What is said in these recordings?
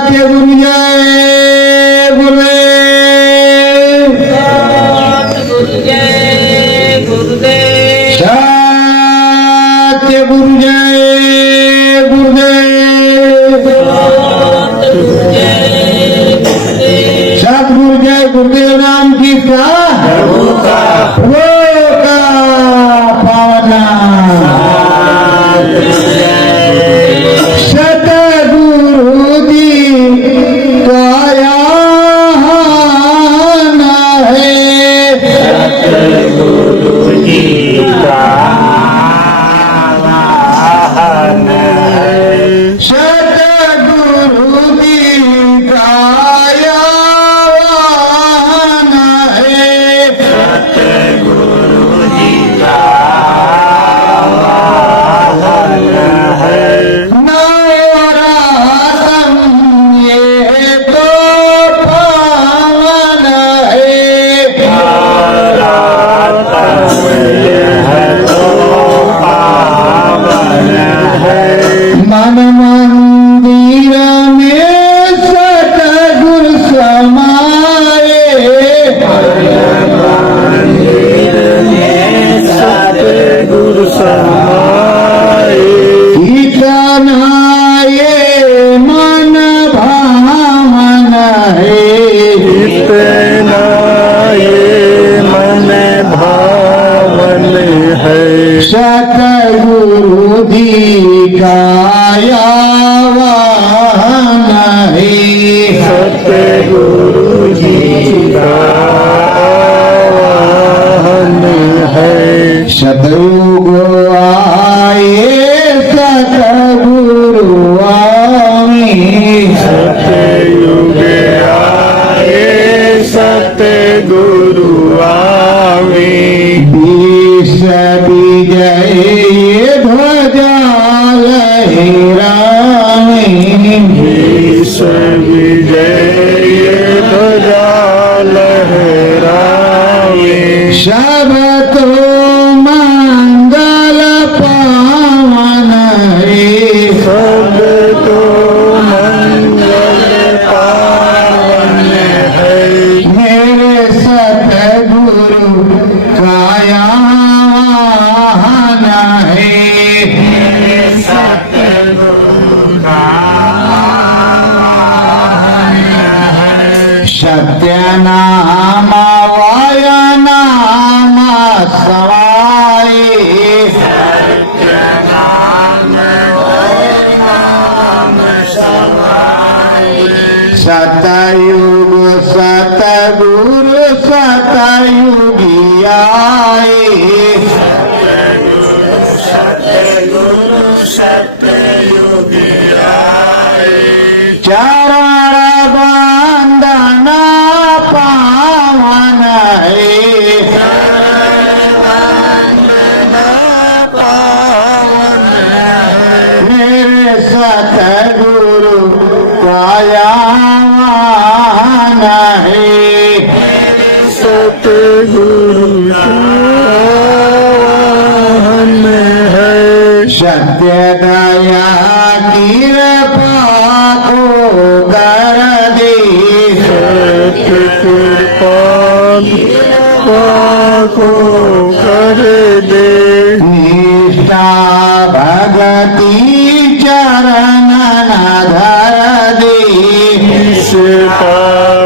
सत्य गुरु जय गुरुदेव। सत्य गुरु जय गुरुदेव। सतगुरु जय गुरुदेव नाम की पावना सतगुरु जी काया है। सतगुरु जी का सतगुरु जी काया है। सतगुरु जी का मन मंदिर में सतगुरु समाए। मंदिर में सतगुरु समाए। इतना ये मन भावन है। इतना ये मन भावन है। सतगुरु जी काया है। सतगुरु जी का है। सतयुग आए सतगुरु आवे। सतयुग आए सतगुरु आवे। विष विजय ध्वजा लहरावे। विष विजय ध्वजा लहरावे। सब तो मंगल पावन है। सब तो मंगल पावन है। मेरे सतगुरु काया है। सत्य नाम वाय नाम सवाई। सत्य नाम वाय नाम सवाई। सतयुग सतगुरु सतयुगी आए। सतगुरु सतयुगी आए। चरण बंदना पावन है। पावन है। मेरे सतगुरु काया है। सतगुरु है। सत्य दया कृपा को कर दे। सत्य कृपा को कर दे। निष्ठा भगति चरण धर दे। निष्ठा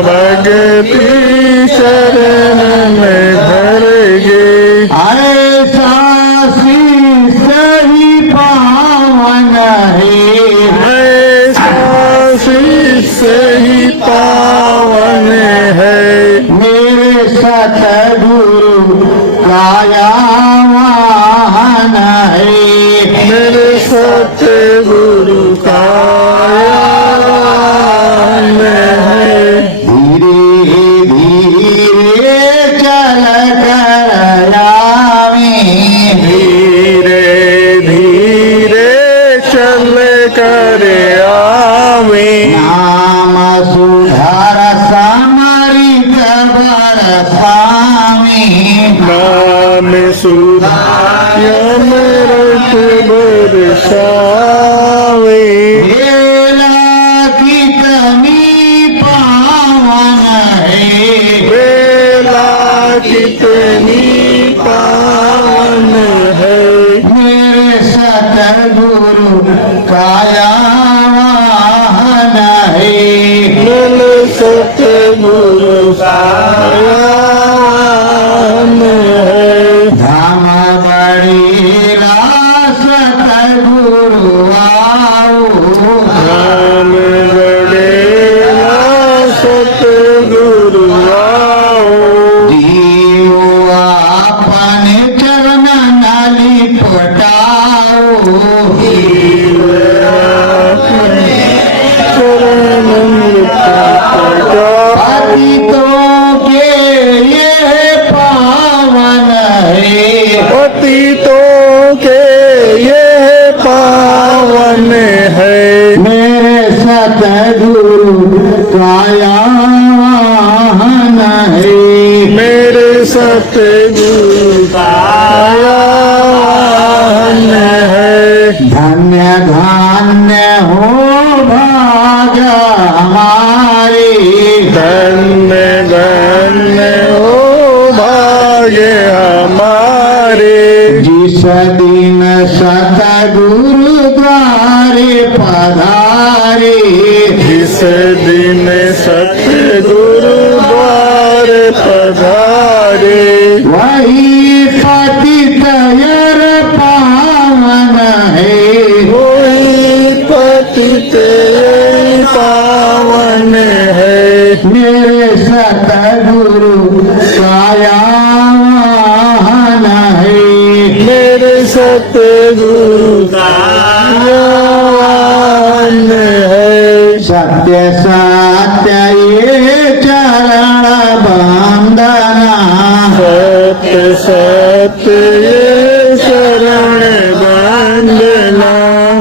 भगति शरण में धर गे। ऐसा सही पावन है। ऐसा सही पावन है। मेरे सतगुरु काया है। मेरे सतगुरु काया है। धीरे धीरे चल कर आवे। धीरे धीरे चल कर आवे। नाम सुधार समरित बर पावे। नाम सुधार सतगुरु काया वाहन है, मेरे सतगुरु काया वाहन है। धन्य धन्य हो भाग हमारे, धन्य धन्य हो भाग्य हमारे। जिस दिन सतगुरु द्वारे पधारे, जिस दिन सतगुरु द्वार पधारे, वही पतित यर पावन है, वही पतित पावन है। मेरे सतगुरु काया वाहन है, मेरे सतगुरु काया वाहन है। सत्य सत्य ये चरण बंदना, सत्य सत्य ये शरण वंदना।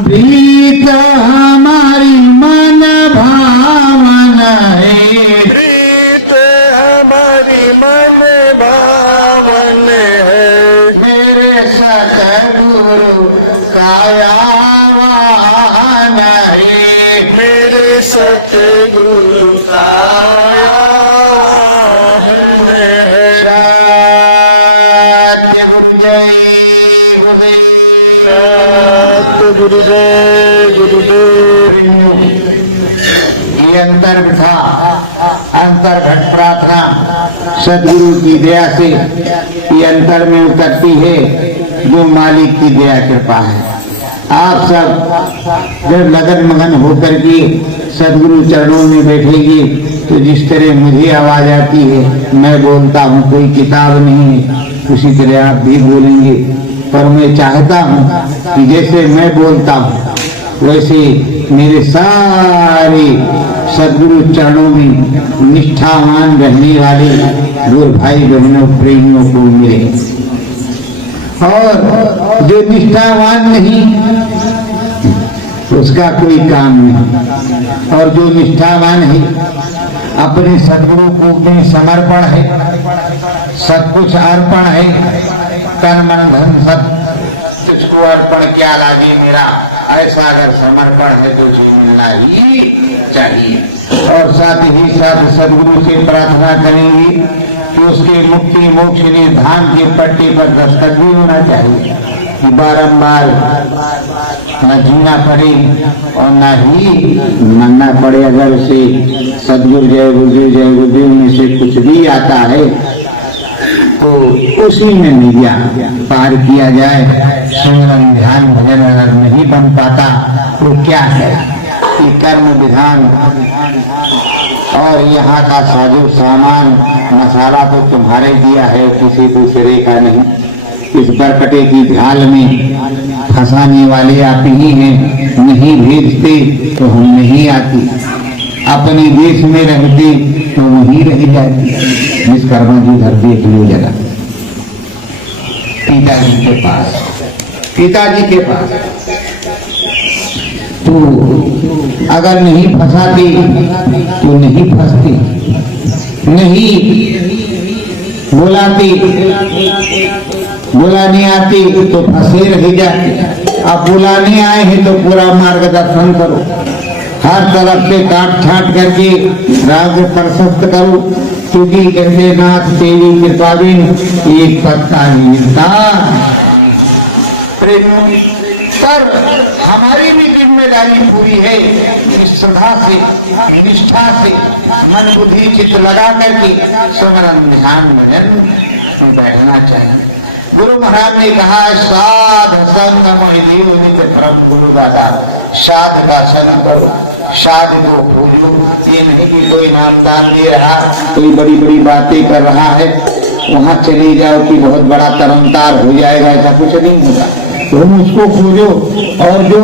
प्रीत हमारी मन भावन है, प्रीत हमारी मन भावन है। मेरे सतगुरु काया वाहन है, मेरे सतगुरु काया वाहन है। सत्य गुरु जय गुरुदेव। सत गुरुदेव गुरुदेव। ये अंतर्घटा अंतर्घट प्रार्थना सदगुरु की दया से ये अंतर में उतरती है, जो मालिक की दया कृपा है। आप सब जब लगन मगन होकर के सदगुरु चरणों में बैठेंगे तो जिस तरह मुझे आवाज आती है, मैं बोलता हूँ, कोई किताब नहीं है, उसी तरह आप भी बोलेंगे। पर मैं चाहता हूँ कि जैसे मैं बोलता हूँ वैसे मेरे सारे सदगुरु चरणों में निष्ठावान रहने वाले गुरु भाई बहनों प्रेमियों को मिले, और जो निष्ठावान नहीं उसका कोई काम नहीं, और जो निष्ठावान है अपने सदगुरु को में समर्पण है, सब कुछ अर्पण है, तन मन धन सब तुझको अर्पण क्या लागे मेरा, ऐसा अगर समर्पण है तो जी मिलना ही चाहिए। और साथ ही साथ सदगुरु से प्रार्थना करेंगे कि उसके मुक्ति मोक्ष निर्धान के पट्टे पर दस्तक भी होना चाहिए, कि बारम्बार न जीना पड़े और न ही मरना पड़े। अगर उसे सदगुरु जय गुरुदेव में से कुछ भी आता है तो उसी में नैया पार किया जाए। सुमिरन ध्यान भजन अगर नहीं बन पाता तो क्या है कि कर्म विधान और यहाँ का साजो सामान मसाला तो तुम्हारे दिया है, किसी दूसरे का नहीं। इस बरकटे की ढाल में फंसाने वाले आप ही हैं, नहीं भेजते तो हम नहीं आती, अपने देश में रहते तो वही रह जाती। विश्वकर्मा जी घर देख लो जरा, पिताजी के पास तो अगर नहीं फंसाते तो नहीं फंसते, नहीं बुलाने आते तो फंसे रह जाते। अब बुलाने आए हैं तो पूरा मार्गदर्शन करो, हर तरफ से काट छाट करके राग प्रशस्त करो, क्योंकि कहते नाथ तेरी कृपा बिन एक पत्ता नहीं मिलता। पर हमारी भी जिम्मेदारी पूरी है कि श्रद्धा से निष्ठा से मन बुद्धि चित्त लगा करके सुमिरन ध्यान भजन में बैठना चाहिए। गुरु महाराज ने कहा साध संग मोहिदेव नित्य परम गुरु दादा, साध का संग करो, साध को भूलो। ये नहीं कि कोई नामदान दे रहा, कोई बड़ी बड़ी बातें कर रहा है, वहाँ चले जाओ कि बहुत बड़ा तरनतार हो जाएगा, ऐसा कुछ नहीं होता। तुम उसको खोजो, और जो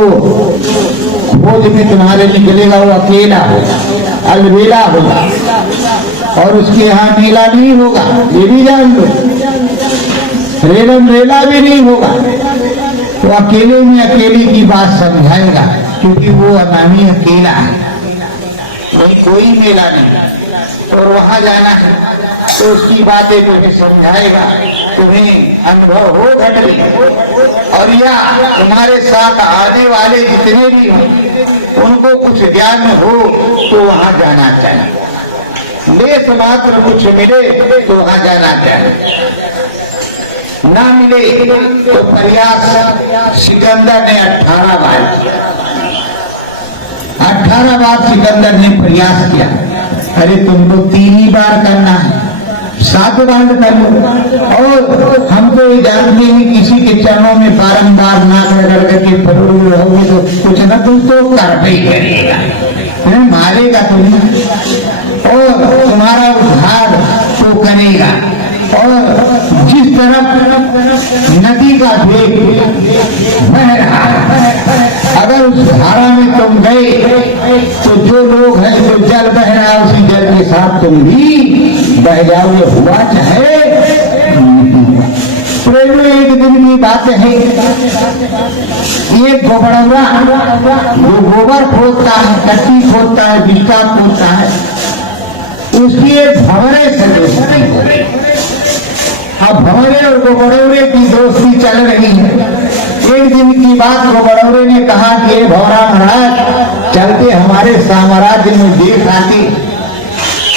खोज में तुम्हारे निकलेगा वो अकेला होगा, अलबेला होगा, और उसके यहाँ मेला नहीं होगा, ये भी जान लो। रेलम रेला भी नहीं होगा, तो अकेले में अकेले की बात समझाएगा, क्योंकि वो अनामी अकेला है। भाई कोई मेला नहीं और वहां जाना है तो उसकी बातें तुम्हें समझाएगा, तुम्हें अनुभव हो घटली, और या तुम्हारे साथ आने वाले जितने भी हों उनको कुछ ज्ञान हो तो वहां जाना चाहिए। लेस मात्र कुछ मिले तो वहां जाना चाहिए, ना मिले तो प्रयास। सिकंदर ने 18 बार किया, 18 बार सिकंदर ने प्रयास किया। अरे तुमको 3 ही बार करना है, 7 बार कर लो। और हम तो ये जानते हैं किसी के चरणों में बारंबार ना कर करके परोगे रहोगे तो कुछ न कुछ तो कर ही करेगा, मारेगा तुम्हें और तुम्हारा उद्धार तो करेगा। और जिस तरफ नदी का वेग बह रहा है, अगर उस धारा में तुम गए तो जो लोग हैं जो जल बह रहा है उसी जल के साथ तुम भी बह जाओगे, हुआ चाहे प्रेम में। एक दिन की बात है, एक गोबरौरा जो गोबर खोदता है, कट्टी खोदता है, बिस्टा खोदता है, उसकी एक भंवरे से अब भंवरे और गोबरौरे की दोस्ती चल रही है। एक दिन की बात, गोबरौरे ने कहा कि भंवरा महाराज चलते हमारे साम्राज्य में देख आती।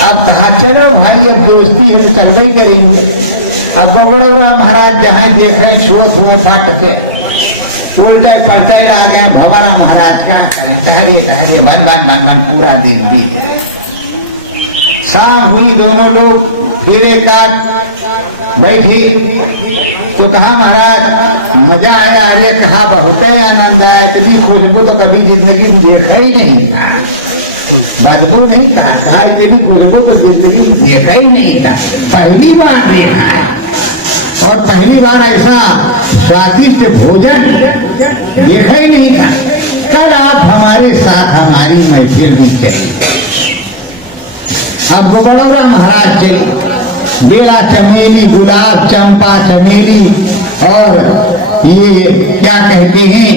अब कहा चलो भाई अब दोस्ती हम चल ही करेंगे। अब गोबरौरा महाराज जहाँ देखे छुआ फाट के उल्टे पलटे आ गए। भंवरा महाराज क्या करे, ठहरे बन पूरा दिन बीत। शाम हुई, दोनों लोग फिर एक बैठी तो कहा महाराज मजा आया। अरे कहा बहुत आनंद आया, इतनी खुशबू तो कभी जिंदगी में देखा ही नहीं था। बदबू नहीं कहा, इतनी खुशबू तो जिंदगी में देखा ही नहीं था, पहली बार देखा है। और पहली बार ऐसा स्वादिष्ट भोजन देखा ही नहीं था। कल आप हमारे साथ हमारी महफिल में चले। अब गोबरौरा महाराज चले, बेला चमेली, गुलाब, चंपा, चमेली और ये क्या कहते हैं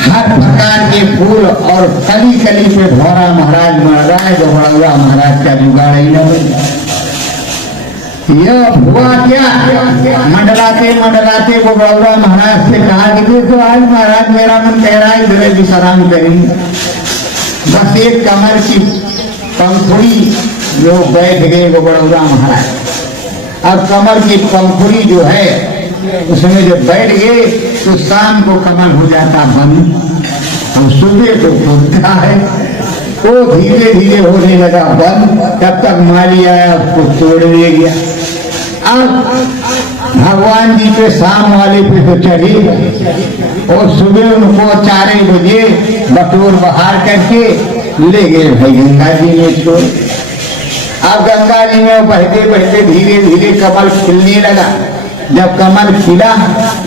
हर प्रकार के फूल और कली कली पे भंवरा महाराज मर रहा है। गोबरौरा महाराज का जुगाड़ ही न बना। यह हुआ क्या, मंडलाते गोबरौरा महाराज से कहा कि देखो आज महाराज मेरा मन कह रहा है इधर विश्राम करेंगे। बस एक कमर की पंखुड़ी जो बैठ गए गोबरौरा महाराज। अब कमर की पंखुड़ी जो है उसमें जब बैठ गए तो शाम को कमर हो जाता बंद, हम सुबह को खुलता है, वो धीरे धीरे होने लगा बंद। तब तक माली आया उसको तोड़ ले गया। अब भगवान जी के शाम वाले पे तो चढ़ी और सुबह उनको 4 बजे बटोर बहार करके ले गए भाई गंगा जी में छोड़। अब गंगा जी में बहते बहते धीरे धीरे कमल खिलने लगा। जब कमल खिला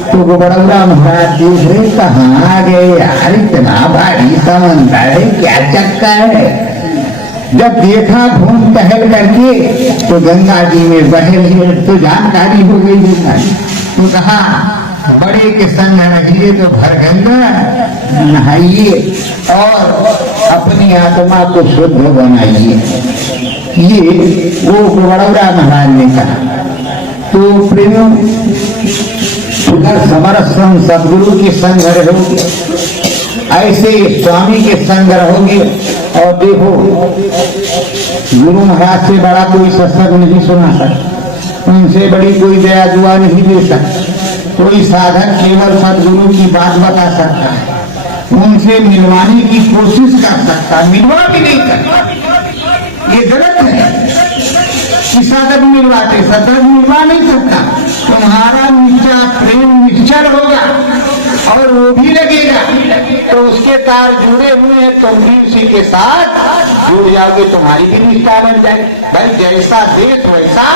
तो गोबरौरा महाराज देख रहे कहाँ आ गए यार, इतना भारी समंदर है, क्या चक्कर है। जब देखा घूम टहल करके तो गंगा जी में बहे तो जानकारी हो गई गंगा जी। तो कहा बड़े के संग रहिए तो भर गंगा नहाइए और अपनी आत्मा को शुद्ध बनाइए। ये वो गोबरौरा महाराज ने कहा। तो प्रेमियों अगर समरसम सदगुरु के संग रहोगे, ऐसे स्वामी के संग रहोगे और देखो गुरु महाराज से बड़ा कोई सत्संग नहीं सुना सकता, उनसे बड़ी कोई दया दुआ नहीं दे सकता। कोई साधक केवल सदगुरु की बात बता सकता है, उनसे मिलवाने की कोशिश कर सकता, मिलवा भी नहीं सकता। ये गलत है कि साधक मिलवाते, साधक मिलवा नहीं सकता। तुम्हारा निश्चय प्रेम निश्चल होगा और वो भी लगेगा तो उसके तार जुड़े हुए हैं, तुम भी उसी के साथ जुड़ जाओगे, तुम्हारी भी निष्ठा बन जाएगी। भाई जैसा देश वैसा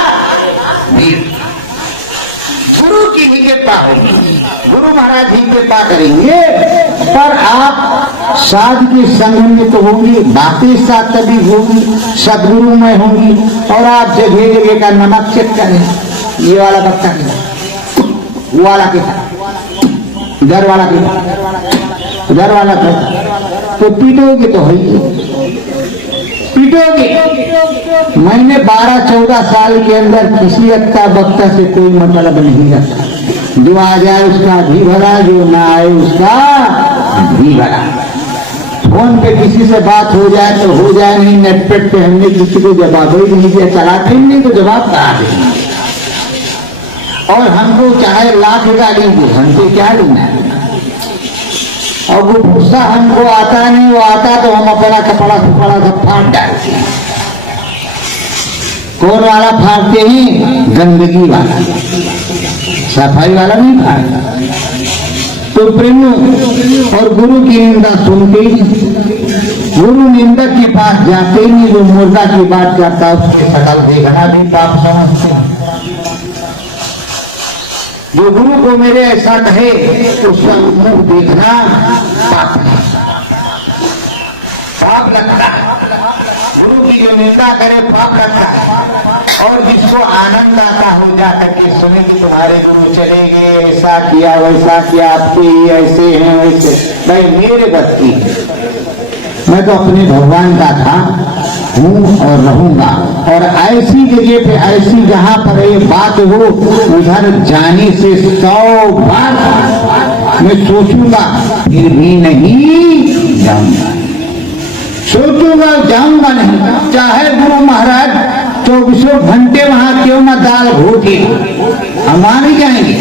वीर। गुरु की ही कृपा होगी, गुरु महाराज ही कृपा करेंगे। पर आप साध के संग में तो होंगे, बातें साथ तभी होगी, सदगुरु में होंगी। और आप जगह जगह का नमक चेक करें, ये वाला बक्का के वो वाला के घर वाला के घर वाला के तो पीटोगे तो है मैंने 12-14 साल के अंदर किसी अक्का बक्ता से कोई मतलब नहीं रखा। जो आ जाए उसका भी भरा, जो ना आए उसका भी भरा। फोन पे किसी से बात हो जाए तो हो जाए, नहीं नेटपेट पे हमने किसी को जवाब ही नहीं दिया, चलाते ही नहीं तो जवाब कहाँ देंगे। और हमको चाहे लाख गाली दे, हमसे क्या लेना है। और वो गुस्सा हमको आता नहीं, वो आता तो हम अपना कपड़ा कपड़ा सब फाड़ डालते हैं। कौन वाला फाड़ते ही? गंदगी वाला, सफाई वाला नहीं फाड़ता। तो प्रेमियों, और गुरु की निंदा सुनते ही, गुरु निंदक के पास जाते ही नहीं। जो मुर्दा की बात करता उसके शकल देखना भी पाप समझते हैं। जो गुरु को मेरे ऐसा कहे उसका मुंह देखना पाप है, पाप लगता है। गुरु की जो निंदा करे पाप लगता है। और जिसको आनंद आता हो जाकर के सुने कि तुम्हारे गुरु चले गए, ऐसा किया वैसा किया, आपके ही ऐसे हैं वैसे, भाई मेरे बस की मैं तो अपने भगवान का था, हूँ और रहूंगा। और ऐसी जगह पे, ऐसी जहां पर ये बात हो, उधर जाने से 100 बार मैं सोचूंगा, फिर भी नहीं जाऊंगा। सोचूंगा, जाऊंगा नहीं। चाहे गुरु महाराज 24 घंटे वहां क्यों न दाल भूखे, हम वहां नहीं जाएंगे।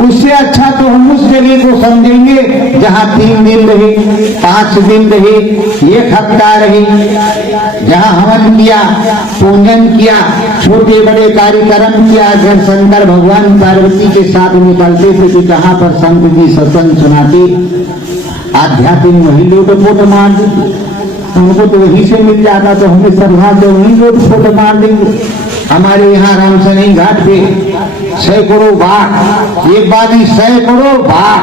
उससे अच्छा तो हम उस जगह को समझेंगे जहाँ 3 दिन रहे, 5 दिन रहे, 1 हफ्ता रहे, जहाँ हवन किया, पूजन किया, छोटे बड़े कार्यक्रम किया। जब शंकर भगवान पार्वती के साथ निकलते थे तो जहाँ पर संत जी सत्संग सुनाते, आध्यात्मिक वही लोट मार देते, उनको तो वहीं से मिल जाता। तो हमें श्रद्धा तो वहीं लोट मार देंगे। हमारे यहाँ रामसनी घाट पे सैकड़ों बार, एक बार ही सैकड़ों बार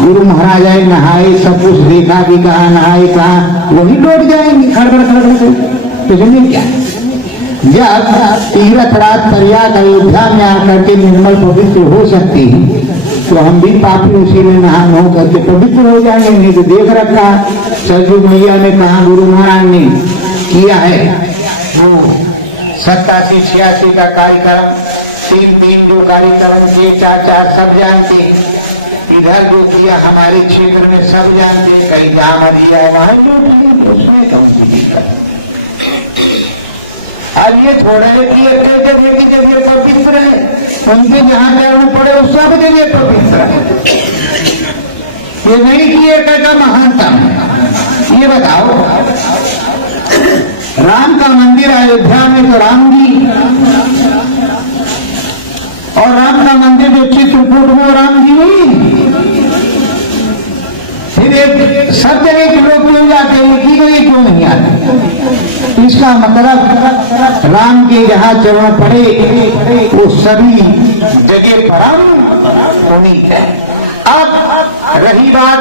गुरु महाराज आए, नहाए, सब कुछ देखा भी, कहा नहाए, कहा वही लौट जाएंगे खड़बड़ खड़बड़। तो सुनिए क्या, जब तीर्थ रात प्रयाग अयोध्या में आकर के निर्मल पवित्र हो सकते हैं, तो हम भी पापी उसी में नहा हो करके पवित्र हो जाएंगे। नहीं तो देख रखा सरजू मैया ने कहा गुरु महाराज ने किया है वो 87-86 का कार्यक्रम, 3 जो कार्यक्रम किए, 4 सब जानते। इधर जो किया हमारे क्षेत्र में सब जानते। कहीं जाम दिया है वहां अब ये थोड़े जब ये पवित्र है, उनके जहां जाना पड़े उस सब जगह पवित्र है। ये नहीं कि एक का महानतम। ये बताओ, राम का मंदिर अयोध्या में तो राम जी, और राम का मंदिर जो चित्रकूट में राम जी नहीं। फिर एक सब जगह के लोग क्यों जाते हैं, एक ही जगह क्यों नहीं आते? इसका मतलब राम के जहाँ चरण पड़े वो सभी जगह परम होनी है। अब रही बात,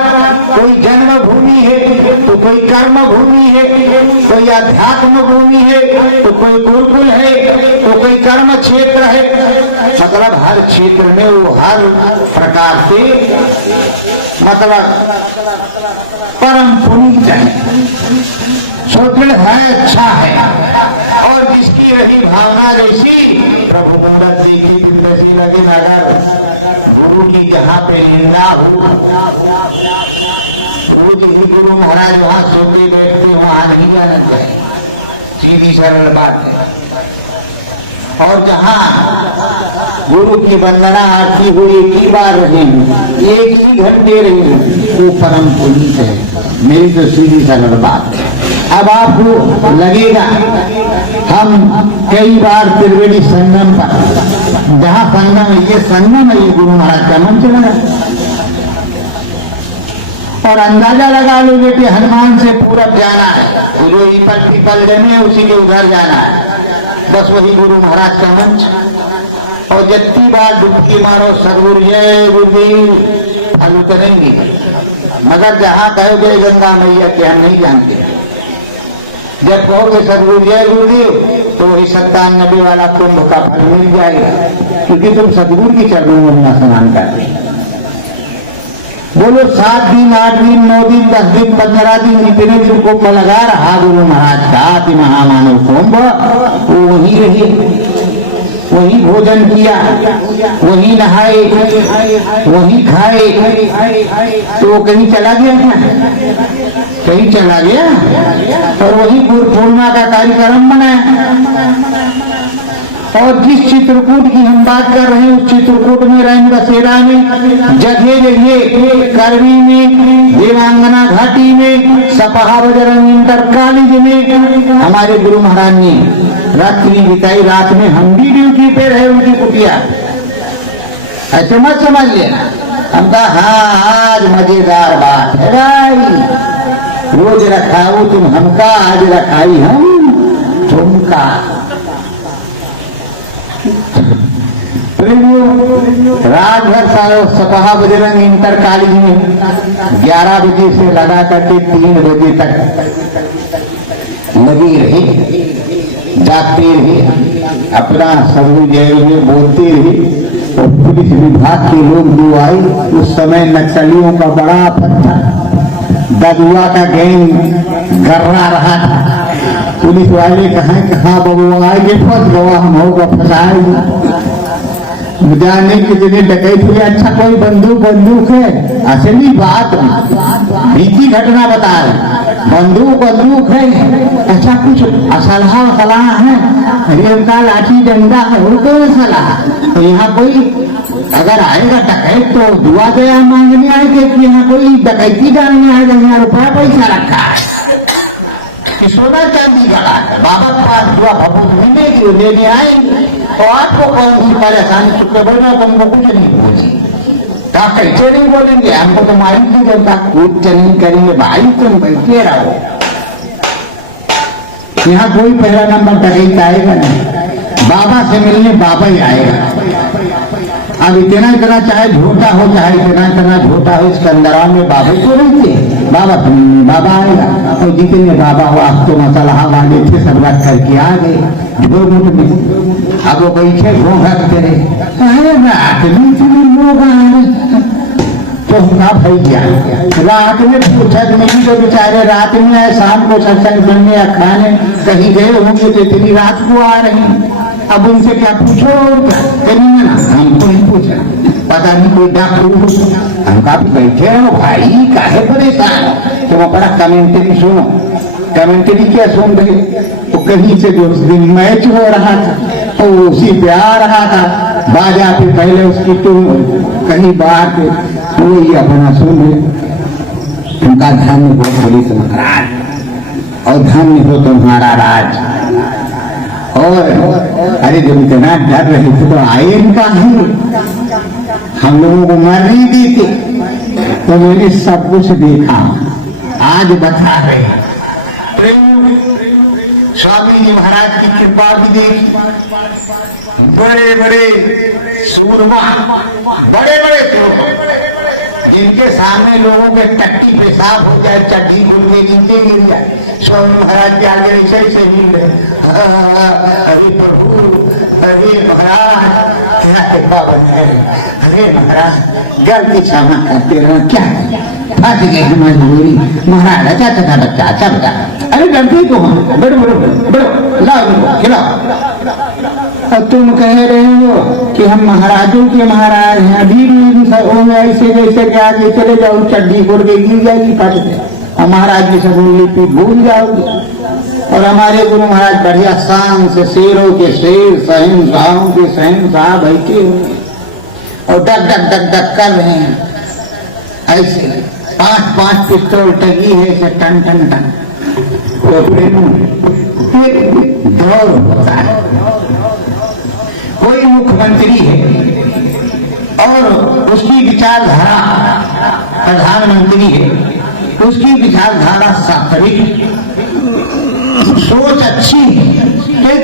कोई जन्म भूमि है तो कोई कर्म भूमि है, कोई अध्यात्म भूमि है तो कोई गुरुकुल है, तो कोई कर्म क्षेत्र है। मतलब हर क्षेत्र में वो हर प्रकार से मतलब परम पुनीत है, सुदृढ़ है, अच्छा है। और जिसकी रही भावना जैसी प्रभु कुंडल जी की वैसी लगे, अगर गुरु की जहाँ पे निंदा हो, गुरु महाराज वहां सोते बैठते वहां नहीं जाना चाहिए, सीधी सरल बात है। और जहाँ गुरु की वंदना आरती हुई एक ही बार रही, एक ही घंटे रही, वो परम पुनीत है। मेरी तो सीधी सरल बात है। अब आपको लगेगा हम कई बार त्रिवेणी संगम पर, जहाँ संगम है, ये संगम है, ये गुरु महाराज का मंच लगा। और अंदाजा लगा लो बेटे, हनुमान से पूरब जाना है, जो पीपल जमे उसी के उधर जाना है, बस वही गुरु महाराज का मंच। और जितनी बार डुबकी मारो सदगुरु जय गुरुदेव, फल उतरेंगे। मगर जहाँ कहोगे गंगा मैया के हम नहीं जानते, जब कहोगे सदगुरु जय गुरुदेव तो वही 97 वाला कुंभ का फल मिल जाएगा, क्योंकि तुम सदगुरु की चरणों में स्नान करते। बोलो 7 दिन 8 दिन 9 दिन 10 दिन 15 दिन इतने दिन कुंभ लगा रहा गुरु महाराज का अति महामानव कुंभ, वो वहीं रही, वहीं भोजन किया, वहीं नहाए, वहीं खाए, तो वो कहीं चला गया क्या? कहीं चला गया? और वहीं गुरु पूर्णिमा का कार्यक्रम बनाया। और जिस चित्रकूट की हम बात कर रहे हैं उस चित्रकूट में रैन बसेरा में जगह जगह करवी में देवांगना घाटी में सपहा बजरंग इंटर कॉलेज में हमारे गुरु महाराज ने रात्रि बिताई। रात में हम भी ड्यूटी पे रहे उनकी कुटिया। ऐसे मत समझ लेना, हम कहा हाँ आज मजेदार बात है भाई, रोज रखाओ तुम हमका, आज रखाई हम तुमका। रात भर सारा सपहा बजरंग इंटर कॉलेज में 11 बजे से लगा करके 3 बजे तक लगी रही, जागते रहे, अपना सब जय में बोलते रहे। और पुलिस विभाग के लोग जो आए, उस समय नक्सलियों का बड़ा पत्थर ददुआ का गैंग गर्रा रहा था। पुलिस वाले कहाँ बबुआ आएंगे, फंस गवा हम होगा फंसाएंगे। जाने कितने डकैत हुए, अच्छा कोई बंदूक है, असली बात बीती घटना बता रहे, बंदूक है, अच्छा कुछ असलहा है, रेवका लाठी डंडा है, वो तो असलहा। तो यहाँ कोई अगर आएगा डकैत तो दुआ दया मांगने आएगा कि यहाँ कोई डकैती डालने आएगा, यहाँ रुपया पैसा रखा है कि सोना चांदी गड़ा है, बाबा के पास दुआ भभूत मिलेगी, लेने आएंगे। तो आपको कौन सी परेशानी, चुपके बोलना, तुमको कुछ नहीं पूछी, तो कैसे नहीं बोलेंगे, हमको तो मालूम थी जब तक कुछ नहीं करेंगे भाई, तुम बैठे रहो। यहाँ कोई पहला नंबर डकैत आएगा नहीं, बाबा से मिलने बाबा ही आएगा। अब इतना चाहे झूठा हो, चाहे इतना झूठा हो, इसके अंदर में बाबा तो रहते, बाबा आएगा। और जितने बाबा हो, आप तो मसाला वाले थे, सब रख करके आ गए झोल में। अब वो बैठे घोंघते रहे, रात में लोग आए तो भैया रात में पूछा नहीं, जो बेचारे रात में आए, शाम को सत्संग करने या खाने कहीं गए होंगे तो इतनी रात को आ रही। अब उनसे क्या पूछो, करेंगे ना, हमको नहीं पूछा, पता नहीं कोई डॉक्टर, हम काफी बैठे हो भाई, काहे परेशान हो, तो बड़ा कमेंट्री सुनो। कमेंट्री क्या सुन रहे, तो कहीं से जो उस दिन मैच हो रहा था तो उसी पे आ रहा था बाजा पे, पहले उसकी तुम कहीं बाहर पे वही अपना सुन रहे। उनका धन्य हो पुलिस महाराज, और धन्य हो तुम्हारा राज। और अरे जब इतना डर रहे थे तो आए इनका ही, हम लोगों को मर नहीं देते, तो मैंने सब कुछ देखा, आज बता रहे। स्वामी जी महाराज की कृपा भी देखी, बड़े बड़े सूरमा, बड़े बड़े जिनके सामने लोगों के टट्टी पेशाब हो जाए, चड्डी भूल के गिनते गिर जाए, स्वामी महाराज के आगे ऐसे मिल रहे, अरे प्रभु, अरे महाराज क्या कृपा बनाए, अरे महाराज गलती क्षमा करते रहो, क्या फंस गए मजबूरी, महाराज अच्छा था बच्चा, अच्छा बच्चा, अरे गलती तो बड़ो बड़ो बड़ो लाओ खिलाओ। और तुम कह रहे हो कि हम महाराजों के महाराज हैं, अभी भी ऐसे जैसे के आगे चले जाओ, चड्डी गोड़ के गिर जाएगी, फट गए, और महाराज की सब लिपि भूल जाओगे। और हमारे गुरु महाराज बढ़िया शान से शेरों के शेर, शहंशाहों के शहंशाह बैठे हुए और डक डक डक डक कर रहे हैं, ऐसे 5-5 पिस्तौल टगी है, ऐसे टन टन टन, तो फिर दौड़ होता है। कोई मुख्यमंत्री है और उसकी विचारधारा प्रधानमंत्री है, उसकी विचारधारा सात्विक, सोच अच्छी है,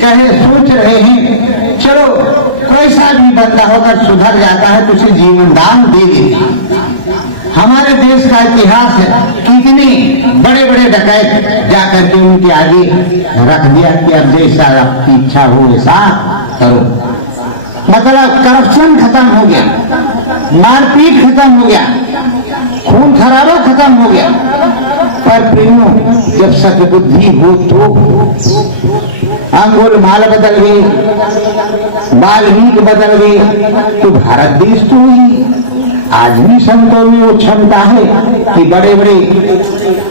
कहे सोच रहे हैं चलो कोई सा भी बंदा होकर सुधर जाता है तो उसे जीवन दान दे देता। हमारे देश का इतिहास है, कितने बड़े बड़े डकैत जाकर के उनके आगे रख दिया कि अब जैसा आपकी इच्छा हो वैसा करो। मतलब करप्शन खत्म हो गया, मारपीट खत्म हो गया, खून खराबा खत्म हो गया। पर प्रेमियों, जब सद्बुद्धि हो तो अंगुल माल बदल गए, वाल्मीकि बदल गए, तो भारत देश तो हुई। आज भी संतों में वो क्षमता है कि बड़े बड़े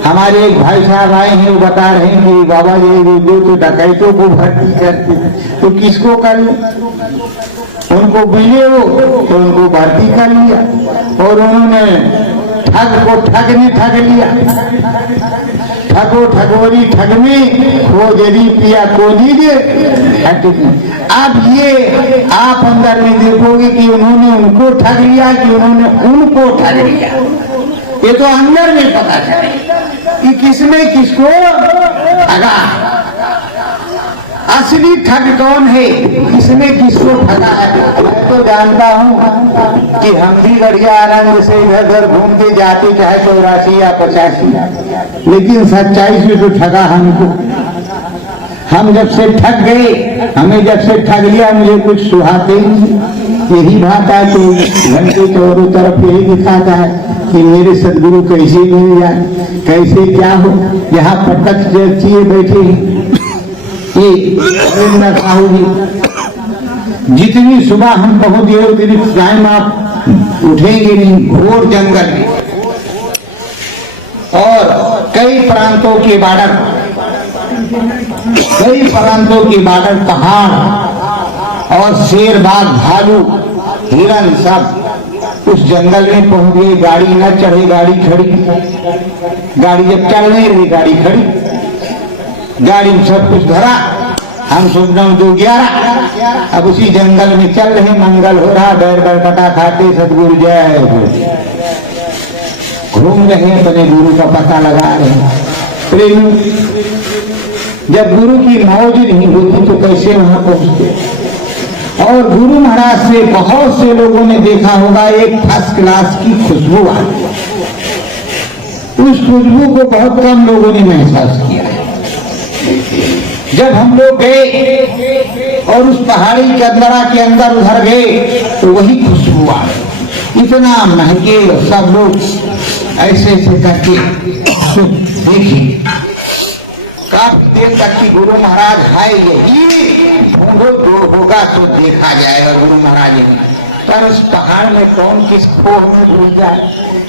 हमारे एक भाई साहब आए हैं, वो बता रहे हैं कि बाबा जी दो तो डकैतों को भर्ती करते, तो किसको कर उनको मिले वो तो उनको भर्ती कर लिया, और उन्होंने ठग को ठग ने ठग लिया। ठगो ठगोरी ठग में वो जरी पिया को दीजिए। अब ये आप अंदर में देखोगे कि उन्होंने उनको ठग लिया कि उन्होंने उनको ठग लिया। ये तो अंदर में पता चले कि किसने किसको ठगा। असली ठग कौन है, किसने किसको ठगा है। मैं तो जानता हूँ कि हम भी बढ़िया आनंद से इधर उधर घूमते जाते, चाहे 84 या 85, लेकिन सच्चाई से तो ठगा हमको। हम जब से ठग गए, हमें जब से ठग लिया, मुझे कुछ सुहाते नहीं। यही बात है कि घंटे चारों तरफ यही दिखाता है कि मेरे सदगुरु कैसे मिल जाए, कैसे क्या हो। यहाँ प्रत्यक्ष चीज बैठे हैं, साहू जी, जितनी सुबह हम बहुत देर उतनी टाइम आप उठेंगे नहीं। घोर जंगल में और कई प्रांतों के बॉर्डर, पहाड़ और शेर, बाघ, भालू, हिरन सब उस जंगल में पहुंच गए। गाड़ी न चढ़े, गाड़ी खड़ी। गाड़ी जब चल नहीं रही, गाड़ी खड़ी। गाड़ी में सब कुछ धरा। हम सुबह 2:11 अब उसी जंगल में चल रहे, मंगल हो रहा, बैर बरकटा खाते सतगुरु जय घूम रहे, अपने गुरु का पता लगा रहे। प्रेम, जब गुरु की मौज नहीं होती तो कैसे वहां पहुंचते। और गुरु महाराज से बहुत से लोगों ने देखा होगा एक फर्स्ट क्लास की खुशबू आती। उस खुशबू को बहुत कम लोगों ने महसूस किया है। जब हम लोग गए और उस पहाड़ी के अंदर उधर गए तो वही खुशबू आ गई। इतना महके, सब लोग ऐसे ऐसे करके देखिए। काफी देर तक की गुरु महाराज है, यही ढूंढो जो होगा तो देखा जाएगा। गुरु महाराज ने पर उस पहाड़ में कौन किस खोह में घुस जाए,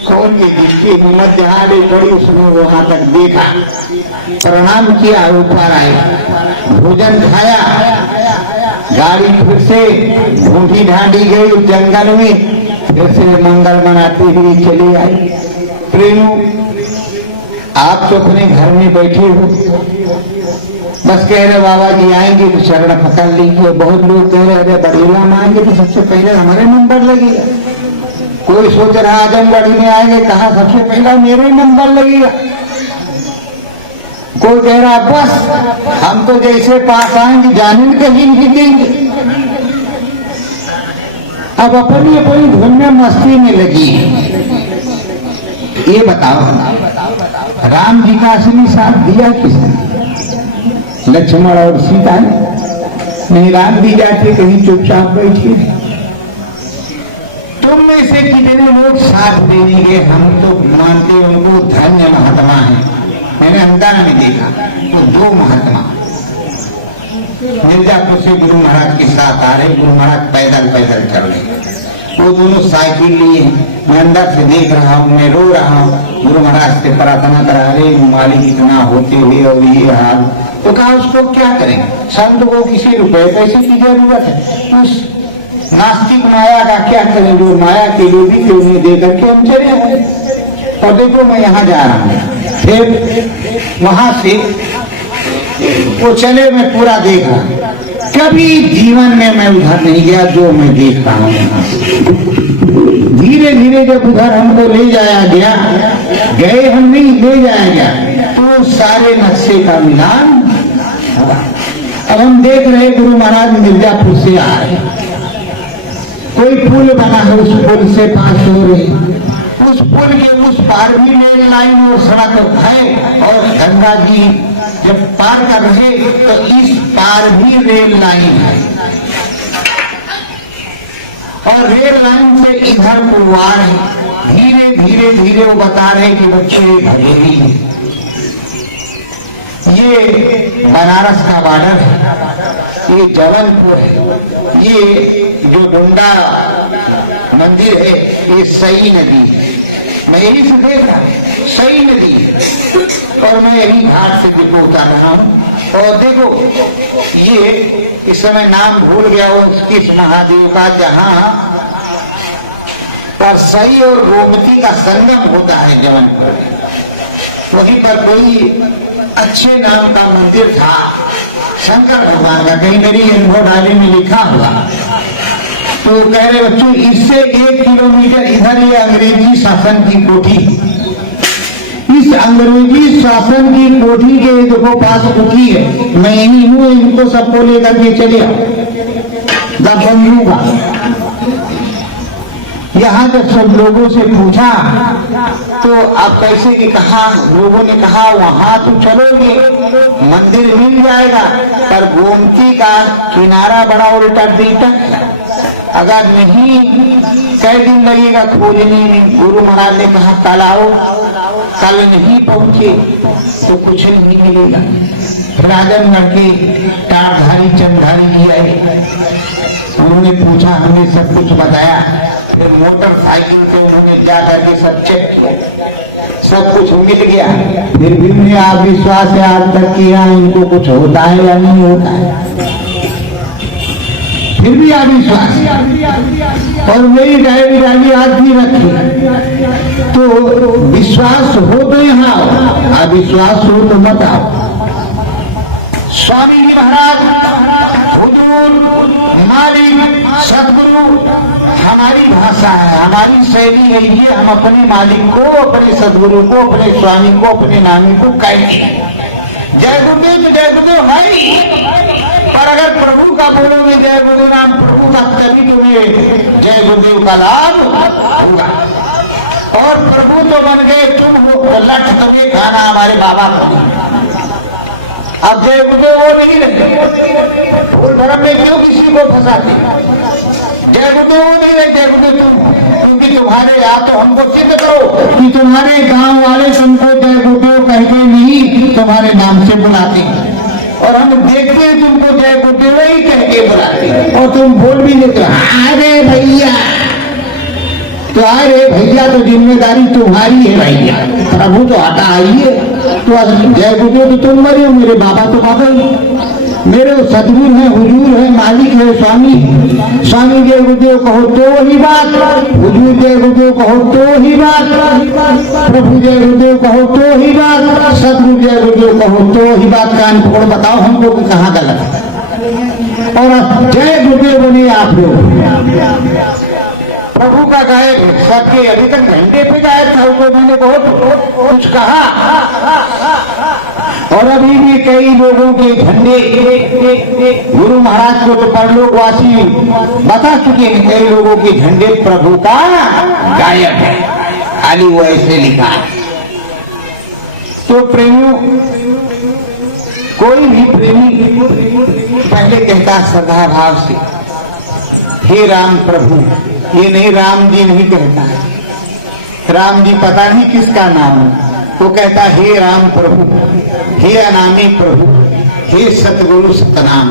कौन ये जिसकी हिम्मत जहाँ ले गई उसने वहां तक देखा, प्रणाम किया, ऊपर आए, भोजन खाया। गाड़ी फिर से ढूंढी ढांडी गई जंगल में, फिर से मंगल मनाते हुए चले आए। प्रेमों, आप तो अपने घर में बैठे हो, बस कह रहे बाबा जी आएंगे तो शरण पकड़ लीजिए। बहुत लोग कह रहे अरे बड़ेला में आएंगे तो सबसे पहले हमारे नंबर लगेगा। कोई सोच रहा आजमगढ़ में आएंगे, कहा सबसे पहला मेरे नंबर लगेगा। कोई कह रहा बस हम तो जैसे पास आएंगे जाने कहीं नहीं देंगे। अब अपनी अपनी धुन में मस्ती में लगी। ये बताओ, राम जी का असली साथ दिया किसने? लक्ष्मण और सीता ने नहीं। राम जी जाके कहीं चुपचाप बैठे। तुम में से कितने लोग साथ देंगे? हम तो मानते उनको धन्य महात्मा है। मैंने अंदर में देखा तो 2 महात्मा मिर्जापुर से गुरु महाराज के साथ आ रहे। गुरु महाराज पैदल चल रहे, वो दोनों साइकिल लिए। मैं अंदर से देख रहा हूँ, मैं रो रहा हूँ। गुरु महाराज से प्रार्थना करा रहे, मालिक इतना होते हुए और ये हाल। तो कहा उसको क्या करें, संत को किसी रुपए पैसे की जरूरत है, उस नास्तिक माया का क्या करें, जो माया के लोभी के उन्हें दे करके हम चले आए। और देखो मैं यहाँ जा रहा हूँ, फिर वहां से वो चले, मैं पूरा देख रहा। कभी जीवन में मैं उधर नहीं गया जो मैं देख रहा हूँ। धीरे धीरे जब उधर हमको ले जाया गया, गए हम नहीं, ले जाया गया तो सारे नक्शे का मिलान। अब हम देख रहे गुरु महाराज मिर्जापुर से आ रहे, कोई पुल बना है, उस पुल से पास हो रहे। उस पुल के उस पार भी रेल लाइन और सड़क है, और गंगा जी जब पार कर रहे तो इस पार भी रेल लाइन है। और रेल लाइन से इधर पुलवार है। धीरे धीरे धीरे वो बता रहे कि बच्चे भगेरी है। ये बनारस का बॉर्डर है, ये जबलपुर है, ये जो डुंडा मंदिर है ये सई नदी है। मैं यही से देख रहा हूँ, सई नदी है और मैं यही घाट से देखो उतार रहा हूँ। और देखो ये इस समय नाम भूल गया वो किस महादेव का, जहाँ पर सई और गोमती का संगम होता है जबलपुर, वहीं पर कोई अच्छे नाम का मंदिर था शंकर भगवान का, कहीं मेरी अनुभव डाली में लिखा हुआ। तो कह रहे बच्चों इससे 1 किलोमीटर इधर ये अंग्रेजी शासन की कोठी, इस अंग्रेजी शासन की कोठी के देखो पास रुकी है। मैं यही हूँ, इनको सबको लेकर के चले बंधूगा। यहाँ जब सब लोगों से पूछा तो आप कैसे कि कहा, लोगों ने कहा वहां तो चलोगे मंदिर मिल जाएगा, पर गोमती का किनारा बड़ा उल्टा दिलटा, अगर नहीं कई दिन लगेगा खोजने में। गुरु महाराज ने कहा कल आओ, कल नहीं पहुंचे तो कुछ नहीं मिलेगा। फिर आजमगढ़ के टारधारी चंदधारी जी आए, उन्होंने पूछा, हमने सब कुछ बताया। फिर मोटरसाइकिल से उन्होंने जा करके सब चेक किया, सब कुछ मिल गया। फिर भी मुझे आप विश्वास है आज तक कि यहाँ इनको कुछ होता है या नहीं होता है, फिर भी आप विश्वास। और मेरी डायरी आज भी रखी, तो विश्वास हो तो यहाँ आओ, अविश्वास हो तो मत आओ। स्वामी जी महाराज, हुजूर, मालिक, सदगुरु हमारी भाषा है, हमारी शैली है। ये हम अपने मालिक को, अपने सदगुरु को, अपने स्वामी को, अपने नामी को कहेंगे जय गुरुदेव भाई। पर अगर प्रभु का बोलोगे जय गुरुदेव नाम प्रभु का, तभी तुम्हें जय गुरुदेव का लाभ होगा। और प्रभु तो बन गए तुम हो, लट तुम्हें खाना हमारे बाबा को। अब जय गुरुदेव वो नहीं रहते, भूल भरम में क्यों किसी को फंसाते? जय गुरुदेव वो नहीं रहते, जय गुरुदेव तुम, क्योंकि तुम्हारे या तो हमको सिद्ध करो कि तुम्हारे गांव वाले तुमको जय गुरुदेव कहते नहीं, तुम्हारे नाम से बुलाते हैं। और हम देखते हैं तुमको जय गुरुदेव ही कह के बुलाते हैं, और तुम बोल भी देते हो अरे भैया। तो अरे भैया तो जिम्मेदारी तुम्हारी है भैया, प्रभु तो हटा आइए। तो जय गुरुदेव तो तुम मरे हो, मेरे बाबा तो बाबा ही, मेरे सदगुरु है, हुजूर है, मालिक है, स्वामी। स्वामी जय गुरुदेव कहो तो ही बात, हुजूर जय गुरुदेव कहो तो ही बात, प्रभु जय गुरुदेव कहो तो ही बात, सदगुरु जय गुरुदेव कहो तो ही बात। कान पकड़ बताओ हमको कि कहाँ गलत है। और जय गुरुदेव बने आप लोग, प्रभु का गायक सबके अभी तक घंटे पे गायक था, उसको मैंने बहुत कुछ कहा। और अभी भी कई लोगों के झंडे गुरु महाराज को तो परलोकवासी बता चुके हैं, कई लोगों के झंडे प्रभु का गायक है, खाली वो ऐसे लिखा है। तो प्रेमियों, कोई भी प्रेमी पहले कहता श्रद्धा भाव से हे राम प्रभु, ये नहीं राम जी नहीं कहता है, राम जी पता नहीं किसका नाम है, वो कहता हे राम प्रभु, हे अनामी प्रभु, हे सतगुरु सतनाम।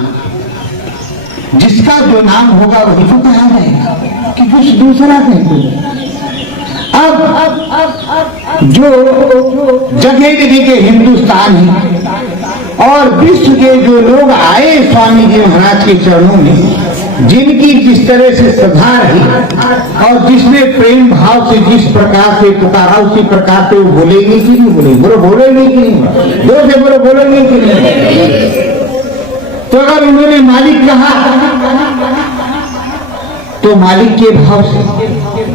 जिसका जो नाम होगा वही तो कहा जाएगा कि कुछ दूसरा कहते। अब जो जगह जगह के हिंदुस्तान है और विश्व के जो लोग आए स्वामी जी महाराज के चरणों में, जिनकी जिस तरह से श्रद्धा रही और जिसने प्रेम भाव से जिस प्रकार से पुकारा, उसी प्रकार से वो बोलेंगे कि नहीं बोलेंगे? बोलो बोलेंगे कि नहीं? जोर से बोलो बोलेंगे कि नहीं? तो अगर उन्होंने मालिक कहा तो मालिक के भाव से,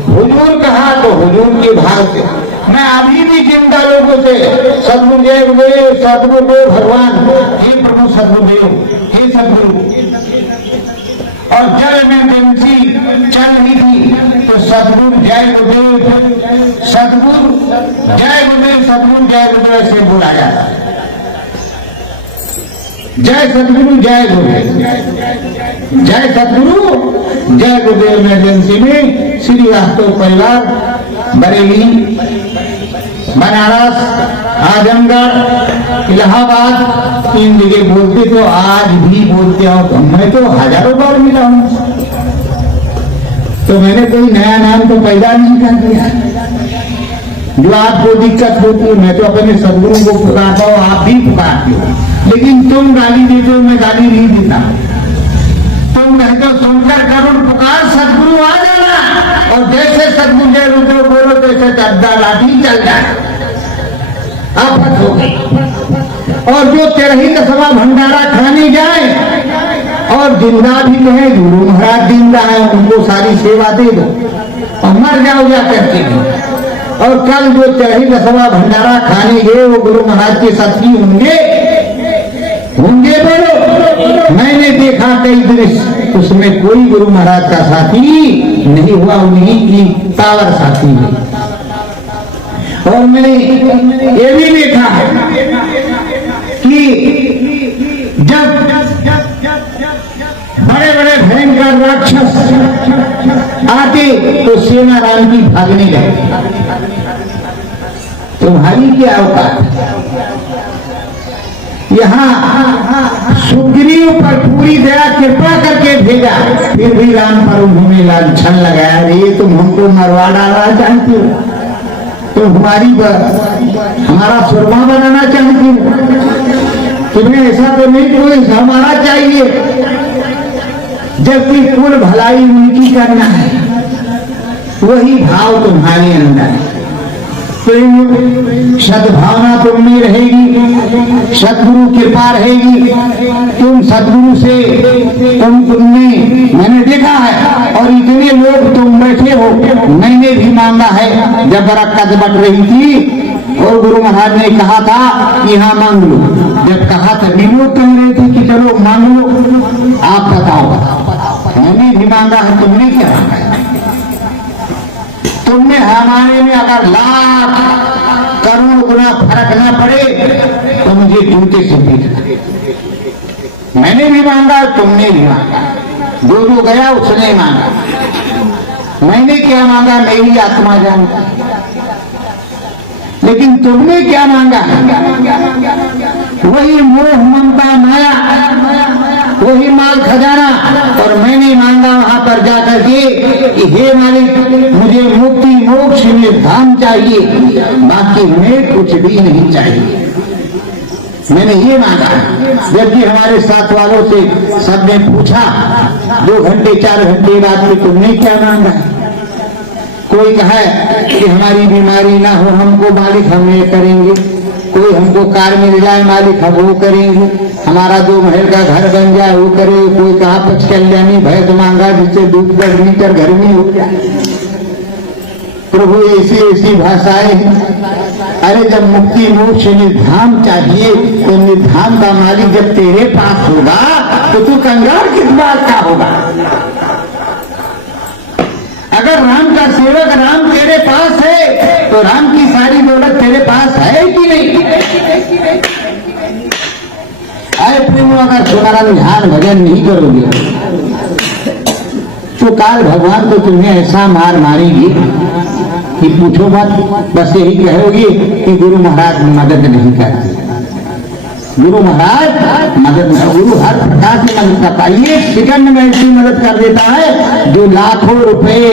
हुजूर कहा तो हुजूर के भाव से। मैं अभी भी चिंता लोगों से सदगुरुदेव सदगुरुदेव भगवान, हे प्रभु सदगुरुदेव, हे सदगुरु। और जल में बंसी चल रही थी तो सदगुरु जय गुरुदेव, सदगुरु जय गुरुदेव, सदगुरु जय गुरुदेव से बोला जाता है। जय सदगुरु जय गुरुदेव, जय सदगुरु जय गुरुदेव इमरजेंसी में श्रीवास्तव परिवार बरेली, बनारस, आजमगढ़, इलाहाबाद 3 जगह बोलते तो आज भी बोलते हो। मैं तो हजारों बार मिला हूं, तो मैंने कोई नया नाम तो पैदा नहीं कर दिया। जो आपको दिक्कत होती है, मैं तो अपने सदगुरु को पुकारता हूँ, आप भी पुकारते हो, लेकिन तुम गाली देते हो, मैं गाली नहीं देता। तुम नहीं तो सुनकर करुण पुकार सदगुरु आ जाना, और जैसे सदगुरु जय रुद्र बोलो तैसे डब्बा लाठी चल जाए, आफत हो गई। और जो 13वां भंडारा खाने जाए और जिंदा भी कहे गुरु महाराज जिंदा है, उनको सारी सेवा दे दो और मर जाओ जा करके भी। और कल जो 13वां भंडारा खाने गए वो गुरु महाराज के साथी होंगे बोलो। मैंने देखा कई दृश्य, उसमें कोई गुरु महाराज का साथी नहीं हुआ, उन्हीं की पावर साथी हुई। और मैंने ये भी देखा है कि जब बड़े बड़े भयंकर राक्षस आते तो सेना राम की भागने गए। तुम्हारी क्या औकात? यहाँ सुग्रीव पर पूरी दया कृपा करके भेजा, फिर भी राम पर उन्होंने लांछन लगाया, ये तुम हमको मरवा डालना चाहती हो, तुम हमारा सुरमा बनाना चाहती हो, तुम्हें ऐसा तो नहीं कोई हमारा चाहिए, जबकि कुल भलाई उनकी करना है। वही भाव तुम्हारे अंदर है। सद्भावना तुम में रहेगी, सदगुरु कृपा रहेगी, तुम सदगुरु से तुमने मैंने देखा है। और इतने लोग तुम बैठे हो, मैंने भी मांगा है। जब बरकत बट रही थी और गुरु महाराज ने कहा था कि हाँ मांग लो, जब कहा था लोग कह रहे थे कि चलो मांग लो, आप बताओ। मैंने भी मांगा है, तुमने क्या मांगा? तुमने हमारे में अगर लाख करोड़ गुना फर्क ना पड़े तो मुझे जूते से पीटना। मैंने भी मांगा, तुमने भी मांगा, जो गया उसने मांगा। मैंने क्या मांगा मेरी आत्मा जानता, लेकिन तुमने क्या मांगा? वही मोह ममता माया, वही माल खजाना। और मैंने मांगा वहां पर जाकर के कि हे मालिक, मुझे मुक्ति मोक्ष निर्धाम चाहिए, बाकी मैं कुछ भी नहीं चाहिए। मैंने ये मांगा। जबकि हमारे साथ वालों से सबने पूछा 2 घंटे 4 घंटे बाद में तुमने क्या मांगा? कोई कहे कि हमारी बीमारी ना हो, हमको मालिक हम ये करेंगे। कोई हमको कार मिल जाए मालिक हम वो करेंगे। हमारा 2 महल का घर बन जाए वो करे। कोई कहा 5 कल्याणी भैंस मांगा जिससे दूध 10 लीटर घर में हो जाए। प्रभु ऐसी ऐसी भाषाएं हैं। अरे जब मुक्ति मोक्ष निर्धाम चाहिए तो निर्धाम का मालिक जब तेरे पास होगा तो तू कंगाल किस बात का होगा? अगर राम का सेवक राम तेरे पास है तो राम की सारी दौलत तेरे पास है कि नहीं? अरे प्रेम, अगर तुम्हारा ध्यान भजन नहीं करोगे तो काल भगवान तो तुम्हें ऐसा मार मारेगी कि पूछो मत। बस यही कहोगे कि गुरु महाराज मदद नहीं करते। गुरु महाराज मदद, गुरु हर प्रकार से मदद करता है। ये सेकंड में ऐसी मदद कर देता है जो लाखों रुपए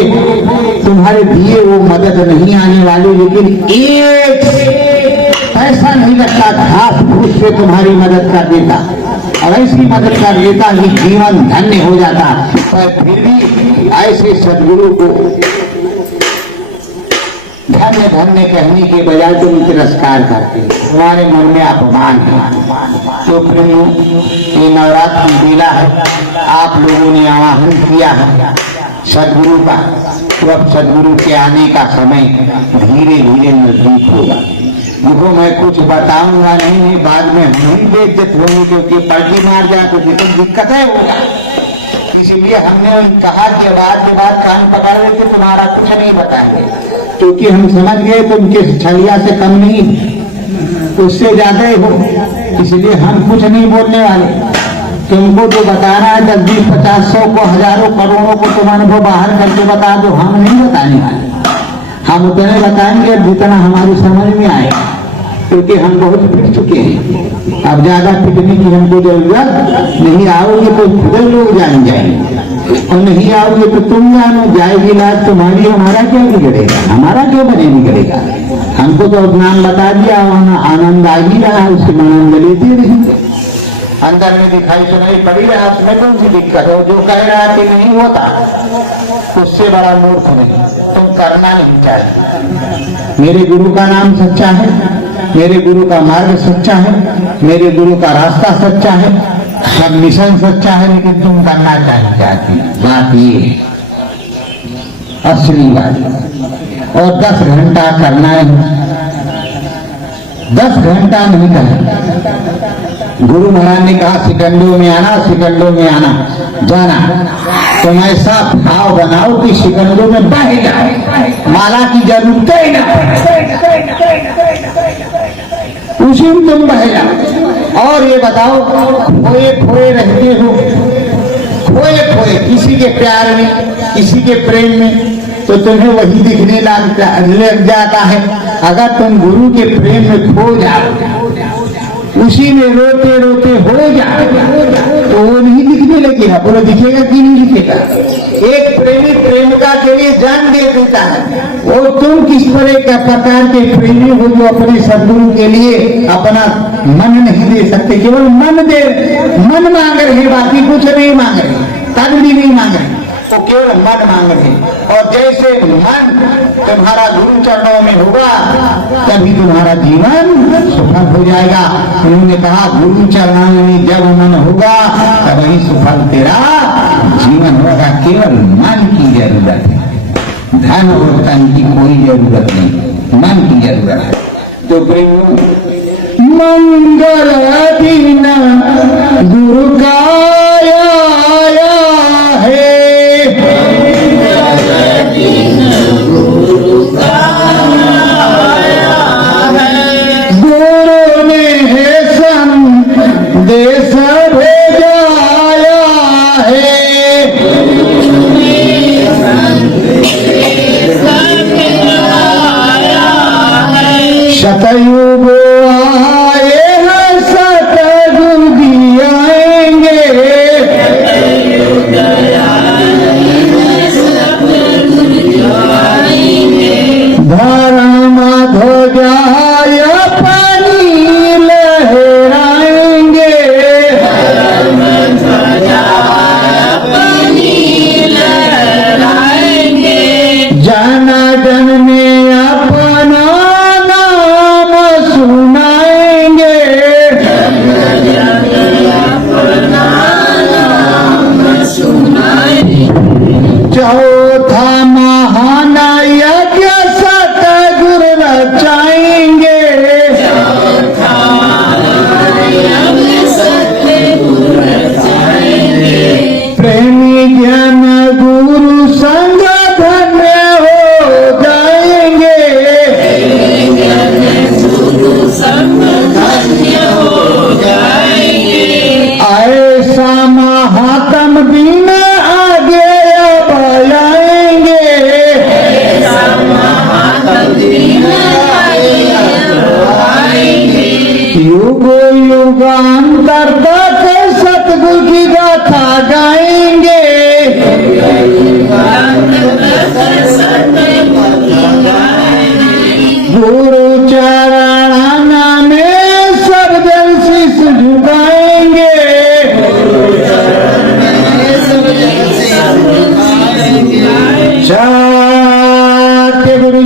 तुम्हारे दिए वो मदद नहीं आने वाली, लेकिन एक पैसा नहीं लगता, घास फूस से तुम्हारी मदद कर देता और ऐसी मदद कर देता कि जीवन धन्य हो जाता। पर फिर भी ऐसे सदगुरु को धन्य धन्य कहने के बजाय तुम तिरस्कार करते, तुम्हारे मन में अपमान है। तो प्रेमियों, ये नवरात्रि बेला है, आप लोगों ने आवाहन किया है सदगुरु का, तो अब सदगुरु के आने का समय धीरे धीरे नजदीक होगा। देखो मैं कुछ बताऊंगा नहीं, बाद में हम बेइज्जत होंगे, क्योंकि पलटी मार जाए तो दिक्कत है होगा। इसलिए हमने कहा कि बाद कान पकड़ लेते, तुम्हारा कुछ नहीं बताएंगे, क्योंकि हम समझ गए तुम किस छलिया से कम नहीं, उससे ज्यादा ही हो, इसलिए हम कुछ नहीं बोलने वाले। तुमको जो बता रहा है 10, 20, 50, 100 को, हजारों, करोड़ों को तुम अनुभव बाहर करके बता दो, हम नहीं बताने वाले। हम उतने बताएंगे जितना हमारी समझ में आए, क्योंकि हम बहुत फिट चुके हैं। अब ज्यादा फिटने की हमको जरूरत नहीं। आओगे तो खुद लोग जान जाएंगे, और नहीं आओगे तो तुम जानो। जाएगी लाज तुम्हारी, हमारा क्या बिगड़ेगा, हमारा क्यों बने बिगड़ेगा। हमको तो नाम बता दिया, आनंद आ ही रहा, उसके आनंद लेते रहे। अंदर में दिखाई सुनाई पड़ी रहा, उसमें कौन सी दिक्कत है। जो कह रहा कि नहीं होता, उससे बड़ा मूर्ख नहीं। तुम करना नहीं चाहिए। मेरे गुरु का नाम सच्चा है, मेरे गुरु का मार्ग सच्चा है, मेरे गुरु का रास्ता सच्चा है, सब मिशन सच्चा है, लेकिन तुम करना नहीं चाहती। बात ये है असली बात। और 10 घंटा करना है, 10 घंटा नहीं करना। गुरु महाराज ने कहा सिकंडों में आना, सिकंडों में आना जाना। तुम ऐसा भाव बनाओ कि सिकंडों में बह जाओ, माला की जरूरत ही ना, उसी में तुम बह जाओ। और ये बताओ, खोए खोए रहते हो, खोए खोए किसी के प्यार में, किसी के प्रेम में, तो तुम्हें वही दिखने लग जाता है। अगर तुम गुरु के प्रेम में खो जाओ, उसी में रोते रोते हो जाए, तो वो नहीं दिखने लगेगा। बोलो दिखेगा कि नहीं दिखेगा। एक प्रेमी प्रेमिका के लिए जान दे देता है, और तुम किस प्रकार के प्रेमी हो जो अपने सदगुरु के लिए अपना मन नहीं दे सकते। केवल मन मांग रहे, बाकी कुछ नहीं मांग रहे, तन भी नहीं मांग रहे, तो केवल मन मांग रहे। और जैसे मन तुम्हारा गुरु चरणों में होगा, तभी तुम्हारा जीवन सफल हो जाएगा। उन्होंने कहा गुरु चरणों में जब मन होगा, तब ही सफल तेरा जीवन होगा। केवल मन की जरूरत है, धन और तन की कोई जरूरत नहीं, मन की जरूरत है। तो प्रेम मंगल दिन गुरु का आया है, गुरु ने है संदेश भेजाया है, शतयुग आए हैं, सतयुग भी आएंगे, धर्म ध्वजाय पानी लहराएंगे, जन जन में अपना नाम सुनाएंगे, चौथा महान यज्ञ सतगुरु रचाएंगे, प्रेमी जन गुरु संग धन्य हो जाएंगे, ऐसा महात्म दिन आगे अब आएंगे, युग युगांतर तक सतगुरु की गाथा गाएंगे, गुरु चरण में सब जन शीश झुकाएंगे, सत्य गुरु